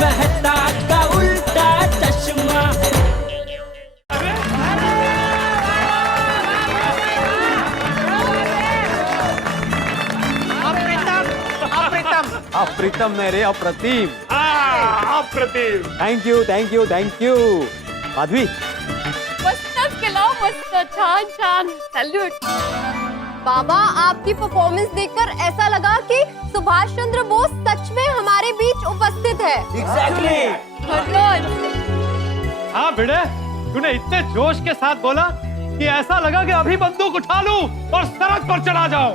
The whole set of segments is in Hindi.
मेहता का उल्टा चश्मा। अप्रीतम नहीं रे, अप्रतिम। अप्रतिम। Thank you thank you thank you. Madhavi मस्त खिलाओ, मस्त, छान छान, सैल्यूट। बाबा, आपकी परफॉर्मेंस देखकर ऐसा लगा कि सुभाष चंद्र बोस सच में हमारे बीच उपस्थित है। एग्जैक्टली। हाँ भिड़े, तूने इतने जोश के साथ बोला कि ऐसा लगा कि अभी बंदूक उठा लूं और सड़क पर चढ़ा जाऊं।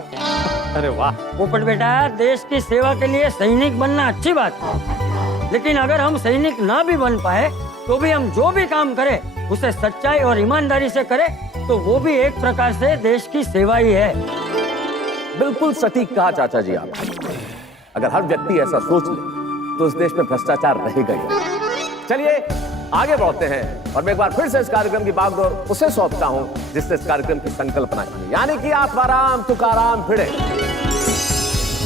अरे वाह। पोपट बेटा, देश की सेवा के लिए सैनिक बनना अच्छी बात है, लेकिन अगर हम सैनिक ना भी बन पाए तो भी हम जो भी काम करें उसे सच्चाई और ईमानदारी से करें तो वो भी एक प्रकार से देश की सेवा ही है। बिल्कुल सटीक कहा चाचा जी आप। अगर हर व्यक्ति ऐसा सोच ले तो इस देश में भ्रष्टाचार रहेगा ही। चलिए आगे बढ़ते हैं और मैं एक बार फिर से इस कार्यक्रम की बागडोर उसे सौंपता हूं जिसने इस कार्यक्रम की संकल्पना की, यानी कि आत्माराम तुकाराम भिड़े।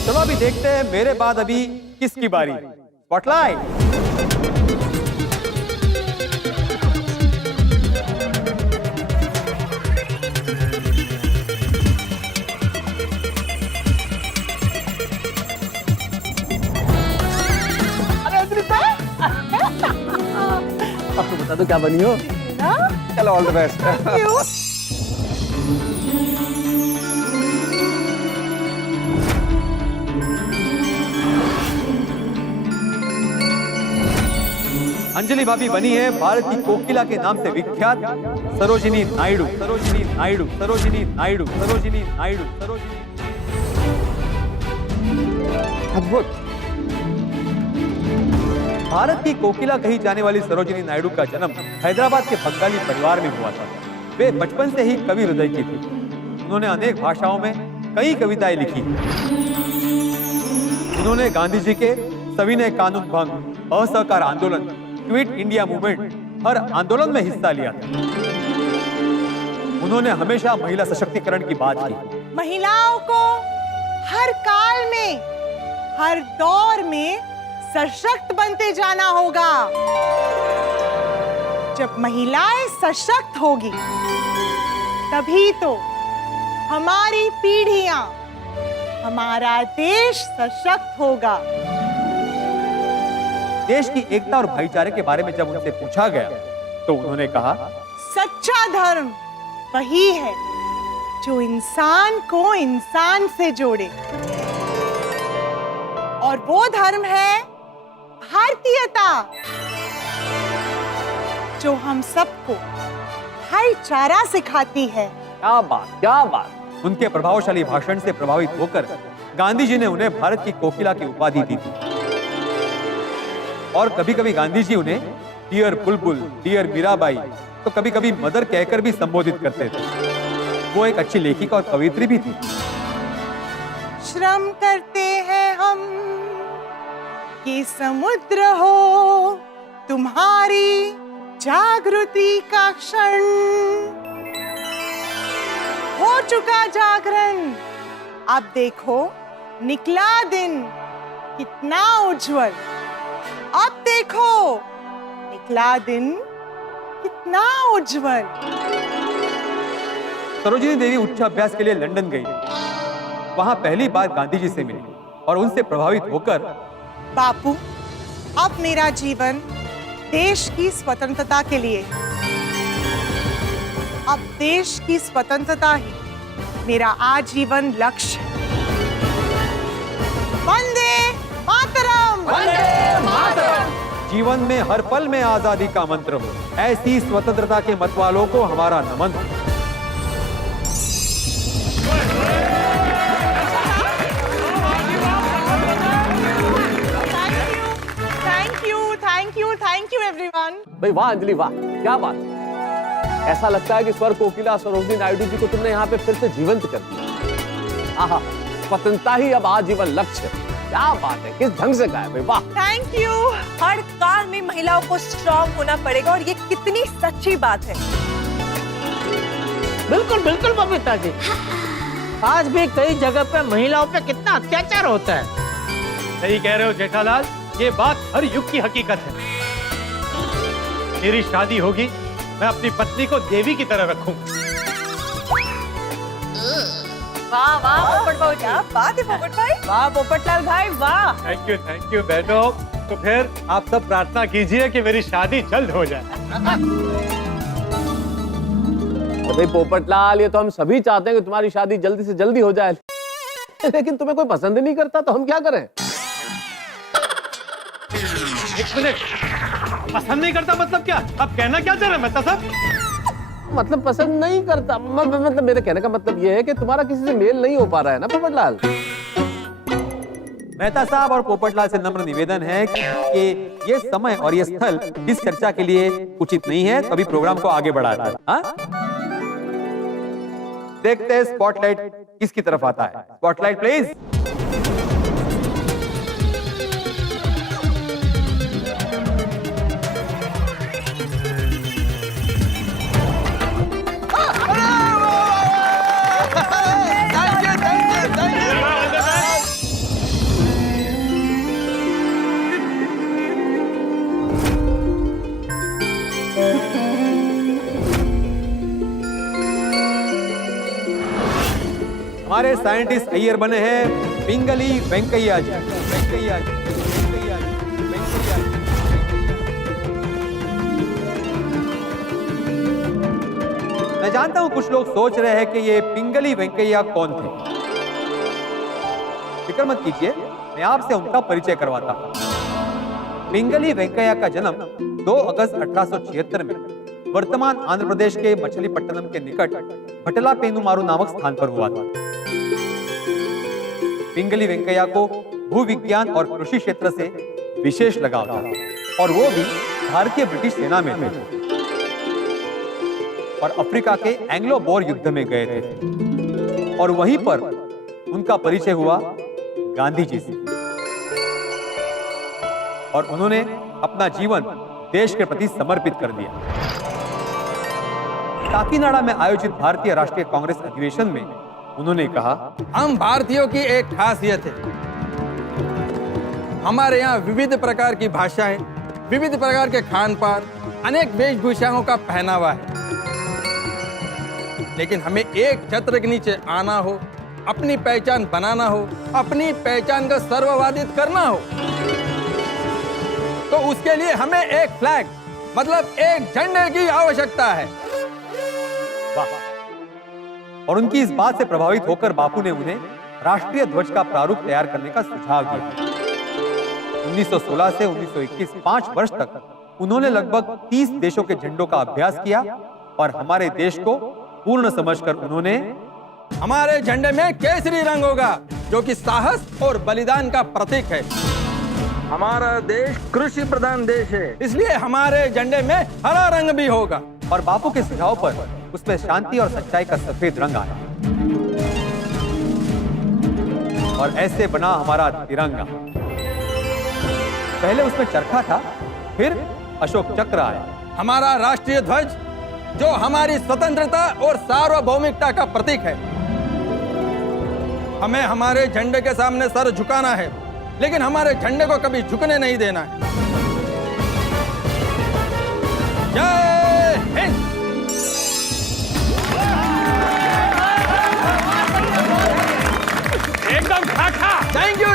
चलो अभी देखते हैं मेरे बाद अभी किसकी बारी। स्पॉटलाइट। आपको बता दो क्या बनी हो। चलो ऑल द बेस्ट। अंजलि भाभी बनी है भारत की कोकिला के नाम से विख्यात सरोजिनी नायडू। सरोजिनी नायडू, सरोजिनी नायडू, सरोजिनी नायडू, सरोजिनी। अद्भुत। भारत की कोकिला कही जाने वाली सरोजिनी नायडू का जन्म हैदराबाद के बंगाली परिवार में हुआ था। वे बचपन से ही कवि हृदय की थी। उन्होंने अनेक भाषाओं में कई कविताएं लिखी। उन्होंने गांधी जी के सविनय कानून भंग, असहकार आंदोलन, क्विट इंडिया मूवमेंट हर आंदोलन में हिस्सा लिया था। उन्होंने हमेशा महिला सशक्तिकरण की बात की। महिलाओं को हर काल में, हर दौर में सशक्त बनते जाना होगा। जब महिलाएं सशक्त होगी तभी तो हमारी पीढ़ियां, हमारा देश सशक्त होगा। देश की एकता और भाईचारे के बारे में जब उनसे पूछा गया तो उन्होंने कहा, सच्चा धर्म वही है जो इंसान को इंसान से जोड़े, और वो धर्म है भारतीयता, जो हम सबको भाईचारा सिखाती है। क्या बात, क्या बात। उनके प्रभावशाली भाषण से प्रभावित होकर गांधी जी ने उन्हें भारत की कोकिला की उपाधि दी थी। और कभी कभी गांधी जी उन्हें डियर बुलबुल, डियर मीराबाई, तो कभी कभी मदर कहकर भी संबोधित करते थे। वो एक अच्छी लेखिका और कवियत्री भी थी। श्रम करते हैं हम कि समुद्र हो तुम्हारी जागृति का क्षण। हो चुका जागरण, अब देखो निकला दिन कितना उज्जवल। अब देखो निकला दिन कितना उज्जवल। सरोजिनी देवी उच्चाभ्यास के लिए लंदन गई। वहां पहली बार गांधी जी से मिली और उनसे प्रभावित होकर, बापू, अब मेरा जीवन देश की स्वतंत्रता के लिए। अब देश की स्वतंत्रता ही मेरा आजीवन लक्ष्य है। वंदे मातरम। वंदे मातरम। जीवन में हर पल में आजादी का मंत्र हो, ऐसी स्वतंत्रता के मत वालों को हमारा नमन हो। Thank you everyone. भाई वाह अंजलि, वाह, क्या बात। ऐसा लगता है कि स्वर कोकिला सरोजिनी नायडू जी को तुमने यहाँ पे फिर से जीवंत कर दिया। आहा, स्वतंत्रता ही अब आजीवन लक्ष्य है। क्या बात है, किस ढंग से गाया भाई, वाह। Thank you. हर काल में महिलाओं को स्ट्रॉन्ग होना पड़ेगा और ये कितनी सच्ची बात है। बिल्कुल बिल्कुल बबीता जी, आज भी कई जगह पे महिलाओं पे कितना अत्याचार होता है। सही कह रहे हो जेठालाल। ये बात हर युग की हकीकत है। मेरी शादी होगी, मैं अपनी पत्नी को देवी की तरह रखूंगा। वाह वाह पोपट भाई, क्या बात है पोपट भाई। वाह पोपटलाल भाई वाह। थैंक यू बहनों। तो फिर आप सब प्रार्थना कीजिए कि मेरी शादी जल्द हो जाए। तो भाई पोपटलाल, ये तो हम सभी चाहते हैं कि तुम्हारी शादी जल्दी से जल्दी हो जाए, लेकिन तुम्हें कोई पसंद ही नहीं करता, तो हम क्या करें? एक मिनट, पसंद नहीं करता मतलब क्या? आप कहना क्या चाह रहे हैं मेहता साहब? मतलब पसंद नहीं करता मतलब मेरे कहने का मतलब ये है कि तुम्हारा किसी से मेल नहीं हो पा रहा है ना पोपटलाल। मेहता साहब और पोपटलाल से नम्र निवेदन है कि ये समय और ये स्थल इस चर्चा के लिए उचित नहीं है, तो अभी प्रोग्राम को आगे बढ़ाते हैं। हाँ? देखते हैं स्पॉटलाइट किसकी तरफ आता है। Spotlight please. हमारे साइंटिस्ट अय्यर बने हैं पिंगली वेंकैया जी। वेंकैया जी, वेंकैया जी, वेंकैया जी। मैं जानता हूं कुछ लोग सोच रहे हैं कि ये पिंगली वेंकैया कौन थे। फिक्र मत कीजिए, मैं आपसे उनका परिचय करवाता हूं। पिंगली वेंकैया का जन्म 2 अगस्त 1876 में वर्तमान आंध्र प्रदेश के मछलीपट्टनम के निकट भटला पेनुमारू नामक स्थान पर हुआ था। पिंगली वेंकैया को भूविज्ञान और कृषि क्षेत्र से विशेष लगाव था और वो भी भारतीय ब्रिटिश सेना में थे और अफ्रीका के एंग्लो बोर युद्ध में गए थे और वहीं पर उनका परिचय हुआ गांधी जी से और उन्होंने अपना जीवन देश के प्रति समर्पित कर दिया। काकीनाडा में आयोजित भारतीय राष्ट्रीय कांग्रेस अधिवेशन में उन्होंने कहा, हम भारतीयों की एक खासियत है, हमारे यहाँ विविध प्रकार की भाषाएं, विविध प्रकार के खान पान, अनेक वेशभूषाओं का पहनावा है, लेकिन हमें एक छत्र के नीचे आना हो, अपनी पहचान बनाना हो, अपनी पहचान को सर्ववादित करना हो, तो उसके लिए हमें एक फ्लैग मतलब एक झंडे की आवश्यकता है। और उनकी इस बात से प्रभावित होकर बापू ने उन्हें राष्ट्रीय ध्वज का प्रारूप तैयार करने का सुझाव दिया। 1916 से 1921 5 वर्ष तक उन्होंने लगभग 30 देशों के झंडों का अभ्यास किया और हमारे देश को पूर्ण समझकर उन्होंने हमारे झंडे में केसरी रंग होगा जो कि साहस और बलिदान का प्रतीक है। हमारा देश कृषि प्रधान देश है, इसलिए हमारे झंडे में हरा रंग भी होगा। और बापू के सुझाव पर उसमें शांति और सच्चाई का सफेद रंग आया और ऐसे बना हमारा तिरंगा। पहले उसमें चरखा था, फिर अशोक चक्र आया। हमारा राष्ट्रीय ध्वज जो हमारी स्वतंत्रता और सार्वभौमिकता का प्रतीक है। हमें हमारे झंडे के सामने सर झुकाना है, लेकिन हमारे झंडे को कभी झुकने नहीं देना है। जय हिंद। एकदम खाखा। थैंक यू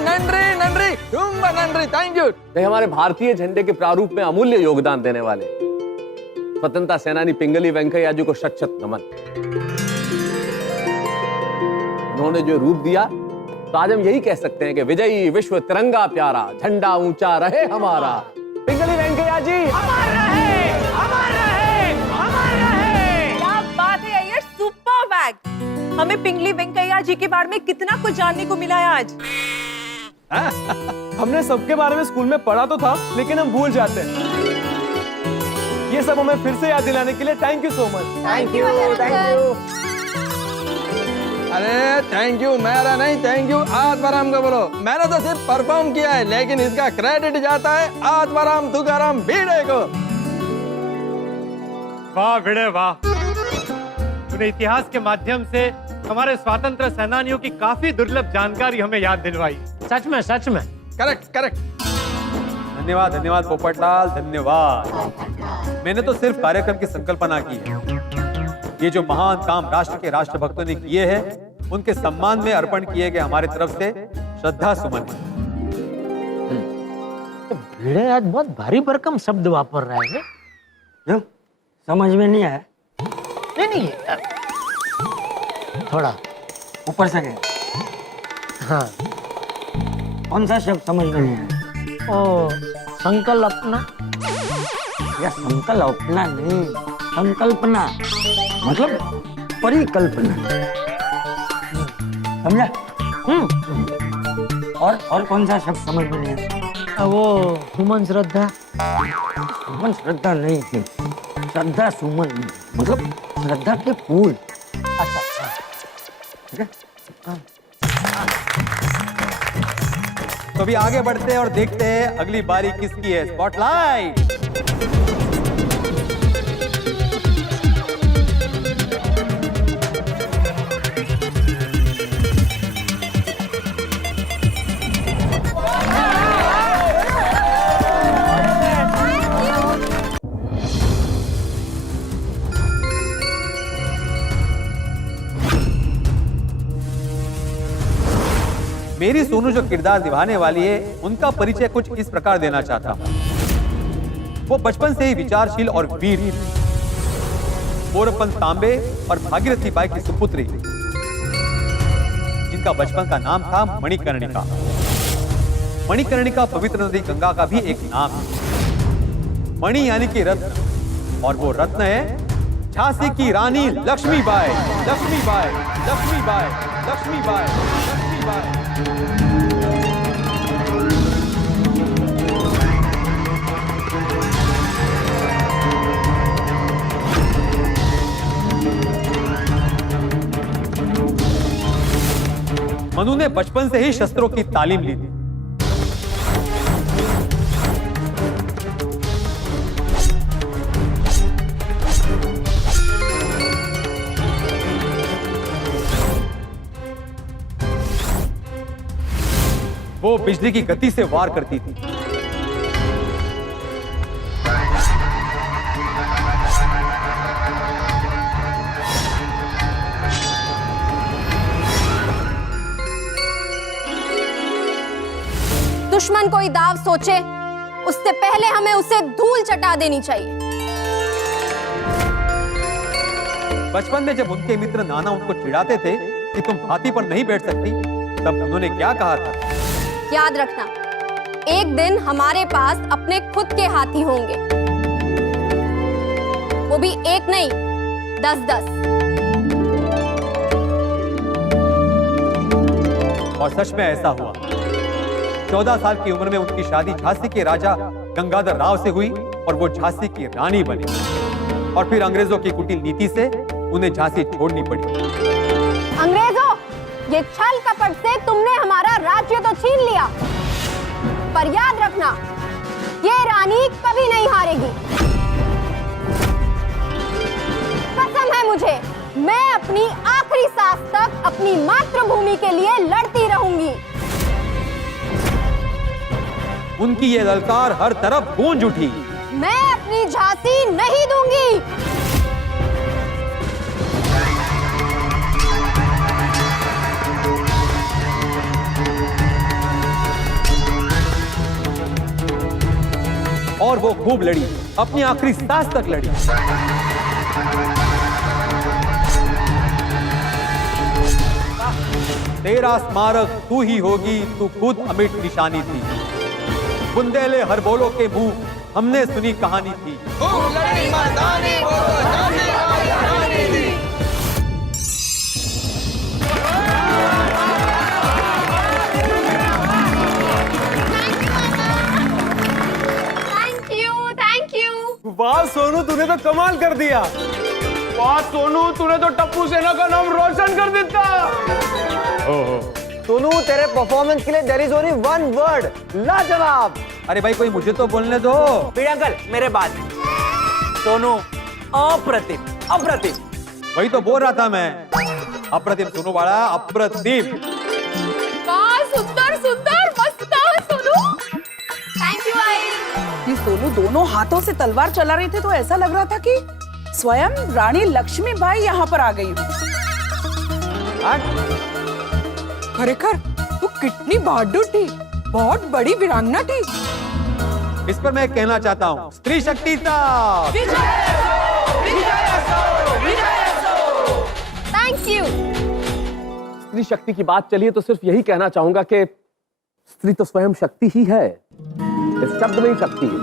नंद्री नंद्री रुम्बा नंद्री, थैंक यू। हमारे भारतीय झंडे के प्रारूप में अमूल्य योगदान देने वाले स्वतंत्रता सेनानी पिंगली वेंकैया जी को शत शत नमन। उन्होंने जो रूप दिया, तो आज हम यही कह सकते हैं कि विजयी विश्व तिरंगा प्यारा, झंडा ऊंचा रहे हमारा। पिंगली वेंकैया जी अमर रहे, अमर रहे, अमर रहे। क्या बात है अय्यर, सुपर बैग। हमें पिंगली वेंकैया जी के बारे में कितना कुछ जानने को मिला है आज। हमने सबके बारे में स्कूल में पढ़ा तो था, लेकिन हम भूल जाते हैं। ये सब हमें फिर से याद दिलाने के लिए thank you so much. Thank you, thank you. अरे थैंक यू मेरा नहीं, थैंक यू आत्माराम को बोलो। मैंने तो सिर्फ परफॉर्म किया है, लेकिन इसका क्रेडिट जाता है आत्माराम तुकाराम भिड़े को। वाह भिड़े वाह, तूने इतिहास के माध्यम से हमारे स्वतंत्र सेनानियों की काफी दुर्लभ जानकारी हमें याद दिलवाई। सच में करेक्ट करेक्ट। धन्यवाद धन्यवाद पोपटलाल, धन्यवाद। मैंने तो सिर्फ कार्यक्रम की संकल्पना की है। ये जो महान काम राष्ट्र के राष्ट्रभक्तों ने किए हैं, उनके सम्मान में अर्पण किए गए हमारे तरफ से श्रद्धा सुमन। भिड़े आज बहुत भारी भरकम शब्द वापर रहा है। क्यों? समझ में नहीं आया? नहीं थोड़ा ऊपर से गए। हाँ, कौन सा शब्द समझ में नहीं आया? ओ, संकल्पना या संकल्पना नहीं, संकल्पना मतलब परिकल्पना, समझा? और कौन सा शब्द समझ में नहीं आया? वो सुमन श्रद्धा। सुमन श्रद्धा नहीं थी, श्रद्धा सुमन मतलब श्रद्धा के फूल। अच्छा ठीक है। तो अभी आगे बढ़ते हैं और देखते हैं अगली बारी किसकी है। स्पॉटलाइट। मेरी सोनू जो किरदार निभाने वाली है, उनका परिचय कुछ इस प्रकार देना चाहता हूं। वो बचपन से ही विचारशील और वीर, मोरपंत तांबे और भागीरथी बाई की सुपुत्री, जिनका बचपन का नाम था मणिकर्णिका। मणिकर्णिका पवित्र नदी गंगा का भी एक नाम है। मणि यानी कि रत्न, और वो रत्न है झांसी की रानी लक्ष्मीबाई। लक्ष्मीबाई, लक्ष्मीबाई, लक्ष्मीबाई, लक्ष्मीबाई। मनु ने बचपन से ही शस्त्रों की तालीम ली थी। वो बिजली की गति से वार करती थी। दुश्मन कोई दाव सोचे, उससे पहले हमें उसे धूल चटा देनी चाहिए। बचपन में जब उनके मित्र नाना उनको चिढ़ाते थे कि तुम हाथी पर नहीं बैठ सकती, तब उन्होंने क्या कहा था? याद रखना, एक दिन हमारे पास अपने खुद के हाथी होंगे, वो भी एक नहीं 10-10। और सच में ऐसा हुआ। 14 साल की उम्र में उनकी शादी झांसी के राजा गंगाधर राव से हुई और वो झांसी की रानी बनी। और फिर अंग्रेजों की कुटिल नीति से उन्हें झांसी छोड़नी पड़ी। अंग्रेजों, ये छल कपट से तुमने हमारा राज्य तो छीन लिया, पर याद रखना, ये रानी कभी नहीं हारेगी। कसम है मुझे, मैं अपनी आखिरी सांस तक अपनी मातृभूमि के लिए लड़ती रहूंगी। उनकी ये ललकार हर तरफ गूंज उठी। मैं अपनी झांसी नहीं दूंगी। और वो खूब लड़ी, अपनी आखिरी सांस तक लड़ी। तेरा स्मारक तू ही होगी, तू खुद अमिट निशानी थी। बुंदेले हर बोलो के मुंह, हमने सुनी कहानी थी। Thank you. वाह सोनू, तूने तो कमाल कर दिया। वाह सोनू, तूने तो टप्पू सेना का नाम रोशन कर देता। सोनू, तेरे परफॉर्मेंस के लिए there is only one word, लाजवाब। अरे भाई, कोई मुझे तो बोलने दो। अंकल, मेरे बाद सोनू अप्रतिम, अप्रतिम। वही तो बोल रहा था मैं, अप्रतिम सोनू वाला, अप्रतिम। वाह, सुंदर सुंदर, मस्त सोनू। थैंक यू ये सोनू दोनों हाथों से तलवार चला रहे थे तो ऐसा लग रहा था कि स्वयं रानी लक्ष्मीबाई यहाँ पर आ गई। खरेखर तू कितनी बहादुर थी, बहुत बड़ी वीरांगना थी। इस पर मैं कहना चाहता हूँ, स्त्री शक्ति थैंक यू। स्त्री शक्ति की बात चलिए तो सिर्फ यही कहना चाहूंगा कि स्त्री तो स्वयं शक्ति ही है। इस शब्द में ही शक्ति है।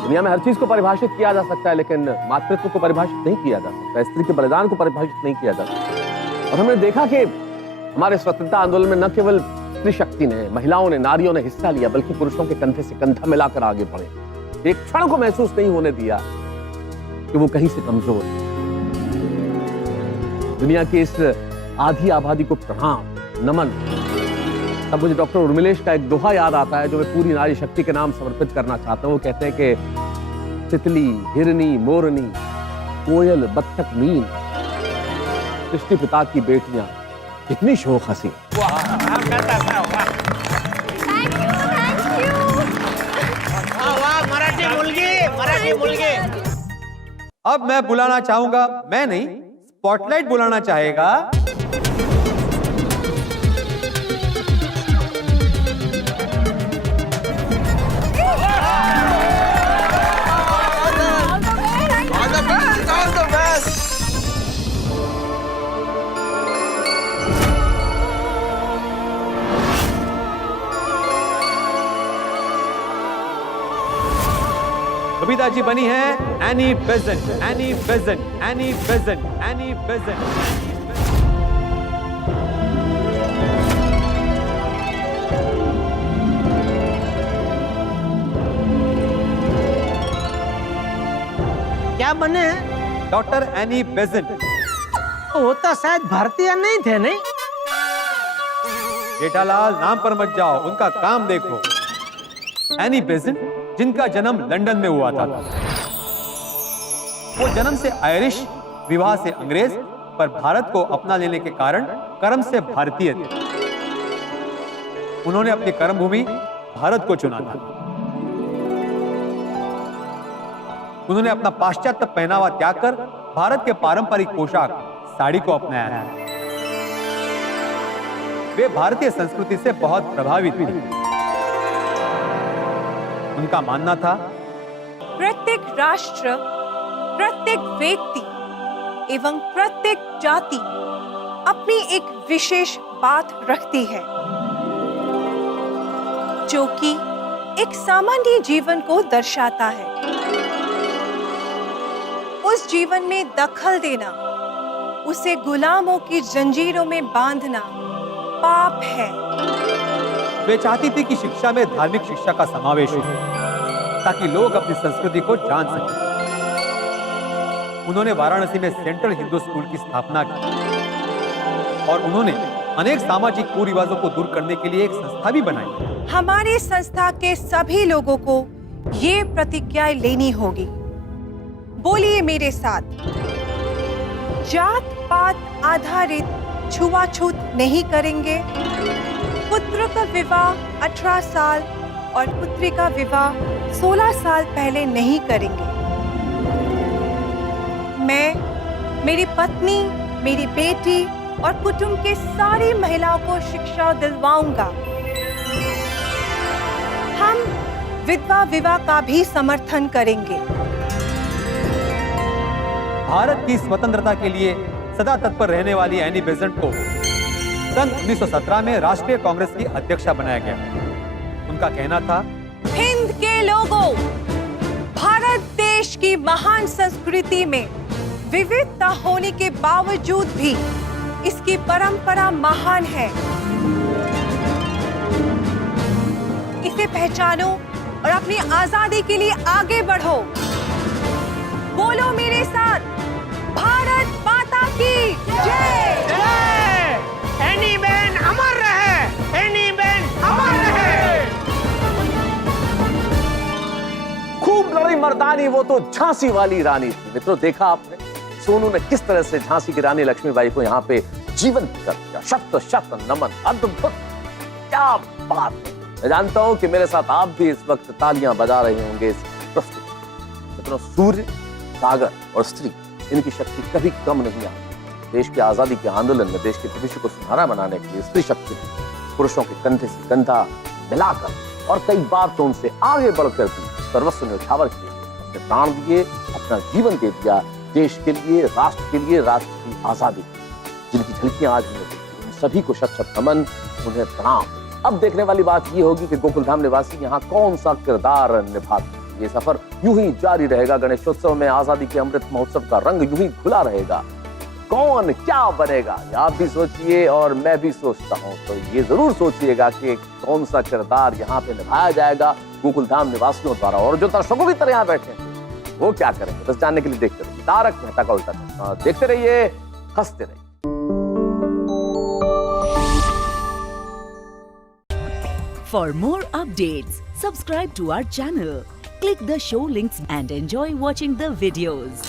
दुनिया में हर चीज को परिभाषित किया जा सकता है, लेकिन मातृत्व को परिभाषित नहीं किया जा सकता, स्त्री के बलिदान को परिभाषित नहीं किया जा सकता। और हमने देखा कि हमारे स्वतंत्रता आंदोलन में न केवल स्त्री शक्ति ने, महिलाओं ने, नारियों ने हिस्सा लिया, बल्कि पुरुषों के कंधे से कंधा मिलाकर आगे बढ़े। एक क्षण को महसूस नहीं होने दिया कि वो कहीं से कमजोर है। दुनिया की इस आधी आबादी को प्रणाम, नमन। तब मुझे डॉक्टर उर्मिलेश का एक दोहा याद आता है जो मैं पूरी नारी शक्ति के नाम समर्पित करना चाहता हूँ। वो कहते हैं कि तितली, हिरनी, मोरनी, कोयल, बत्तख, मीन, सृष्टि पिता की बेटियां कितनी शोक हंसी। अब मैं बुलाना चाहूंगा, मैं नहीं, स्पॉटलाइट बुलाना चाहेगा बबीता जी बनी है Annie Besant, Annie Besant, Annie Besant, Annie Besant. क्या बने हैं? Doctor Annie Besant. वो तो शायद भारतीय नहीं थे, नहीं? जेठालाल नाम पर मत जाओ, उनका काम देखो। एनी बेसेंट जिनका जन्म लंदन में हुआ था। वो जन्म से आयरिश, विवाह से अंग्रेज, पर भारत को अपना लेने के कारण कर्म से भारतीय थे। उन्होंने अपनी कर्मभूमि भारत को चुना था। उन्होंने अपना पाश्चात्य पहनावा त्याग कर भारत के पारंपरिक पोशाक साड़ी को अपनाया था। वे भारतीय संस्कृति से बहुत प्रभावित थी। उनका मानना था प्रत्येक राष्ट्र, प्रत्येक व्यक्ति एवं प्रत्येक जाति अपनी एक विशेष बात रखती है जो कि एक सामान्य जीवन को दर्शाता है। उस जीवन में दखल देना, उसे गुलामों की जंजीरों में बांधना पाप है। वे चाहती थी कि शिक्षा में धार्मिक शिक्षा का समावेश हो ताकि लोग अपनी संस्कृति को जान सकें। उन्होंने वाराणसी में सेंट्रल हिंदू स्कूल की स्थापना की और उन्होंने अनेक सामाजिक कुरिवाजों को दूर करने के लिए एक संस्था भी बनाई। हमारी संस्था के सभी लोगों को ये प्रतिज्ञा लेनी होगी। बोलिए मेरे साथ, जात पात आधारित छुआछूत नहीं करेंगे। पुत्र का विवाह 18 साल और पुत्री का विवाह 16 साल पहले नहीं करेंगे। मैं, मेरी पत्नी, मेरी बेटी और कुटुंब के सारी महिलाओं को शिक्षा दिलवाऊंगा। हम विधवा विवाह का भी समर्थन करेंगे। भारत की स्वतंत्रता के लिए सदा तत्पर रहने वाली एनी बेसेंट को सन 1917 में राष्ट्रीय कांग्रेस की अध्यक्षा बनाया गया। उनका कहना था, हिंद के लोगों, भारत देश की महान संस्कृति में विविधता होने के बावजूद भी इसकी परंपरा महान है। इसे पहचानो और अपनी आजादी के लिए आगे बढ़ो। बोलो मेरे साथ, भारत माता की जय। एनी बहन अमर रहे, एनी बहन अमर रहे। खूब लड़ी मर्दानी वो तो झांसी वाली रानी थी। मित्रों, देखा आपने सोनू ने किस तरह से झांसी की रानी लक्ष्मीबाई को यहाँ पे जीवंत कर दिया। शत शत नमन, अद्भुत, क्या बात है। मैं जानता हूं कि मेरे साथ आप भी इस वक्त तालियां बजा रहे होंगे इस प्रस्तुति। मित्रों, सूर्य, सागर और स्त्री, इनकी शक्ति कभी कम नहीं आती। देश की आजादी के आंदोलन में देश के भविष्य को सुनहरा बनाने के लिए स्त्री शक्ति ने पुरुषों के कंधे से कंधा मिलाकर और कई बार तो उनसे आगे बढ़कर भी सर्वस्व न्यौछावर किए, अपने प्राण दिए, अपना जीवन दे दिया देश के लिए, राष्ट्र के लिए, राष्ट्र की आजादी के लिए। जिनकी झलकियां आज हमने देखी, उन सभी को शत शत नमन, उन्हें प्रणाम। अब देखने वाली बात यह होगी कि गोकुलधाम निवासी यहाँ कौन सा किरदार निभाते हैं। ये सफर यूं ही जारी रहेगा। गणेशोत्सव में आजादी के अमृत महोत्सव का रंग यूं ही खुला रहेगा। कौन क्या बनेगा, आप भी सोचिए और मैं भी सोचता हूं। तो ये जरूर सोचिएगा कि कौन सा किरदार यहाँ पे निभाया जाएगा गोकुलधाम निवासियों द्वारा, और जो दर्शकों की तरह यहाँ बैठे हैं वो क्या करेंगे, बस जानने के लिए देखते रहिए तारक मेहता का उल्टा चश्मा। देखते रहिए, हंसते रहिए। For more updates, subscribe to our channel, click the show links and enjoy watching the videos.